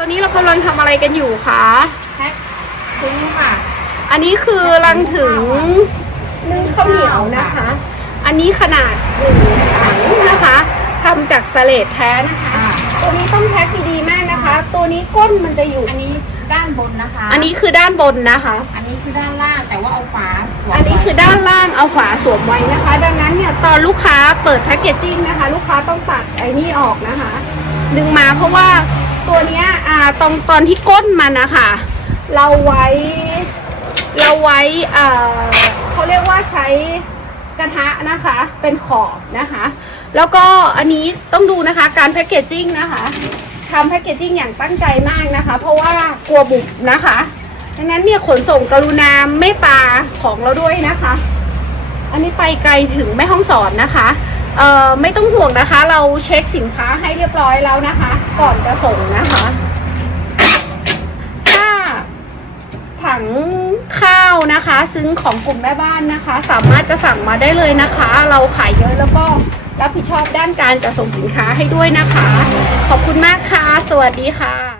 ตอนนี้เรากำลังทำอะไรกันอยู่คะแพ็คซึ้งค่ะ อันนี้คือรังถึงนึ่งข้าวเหนียวนะคะ อันนี้ขนาดหนึ่งถังนะคะทำจากสเลดแท้นะคะ ตัวนี้ต้องแพ็คดีๆมากนะคะ ตัวนี้ก้นมันจะอยู่ อันนี้ด้านบนนะคะ อันนี้คือด้านบนนะคะ อันนี้คือด้านล่างแต่ว่าเอาฝาสวมอันนี้คือด้านล่างเอาฝาสวมไว้นะคะ ดังนั้นเนี่ยตอนลูกค้าเปิดแพ็กเกจจิ้งนะคะ ลูกค้าต้องตัดไอ้นี่ออกนะคะ ดึงมาเพราะว่า ตัวเนี้ยอ่าตรงตอนที่ก้นมันนะคะเราไว้ เราไว้เอ่อเขาเรียกว่าใช้กระทะนะคะ เป็นขอบนะคะ แล้วก็อันนี้ต้องดูนะคะการแพ็กเกจจิ้งนะคะทำแพ็กเกจจิ้งอย่างตั้งใจมากนะคะ เพราะว่ากลัวบุบนะคะดังนั้นเนี่ยขนส่งกรุณาเมตตาของเราด้วยนะคะ อันนี้ไปไกลถึงแม่ห้องสอนนะคะ เอ่อไม่ต้องห่วงนะคะ เราเช็คสินค้าให้เรียบร้อยแล้วนะคะ ก่อนจะส่งนะคะ ถ้าถังข้าวนะคะ ซึ้งของกลุ่มแม่บ้านนะคะ สามารถจะสั่งมาได้เลยนะคะ เราขายเยอะแล้วก็รับผิดชอบด้านการจัดส่งสินค้าให้ด้วยนะคะ ขอบคุณมากค่ะ สวัสดีค่ะ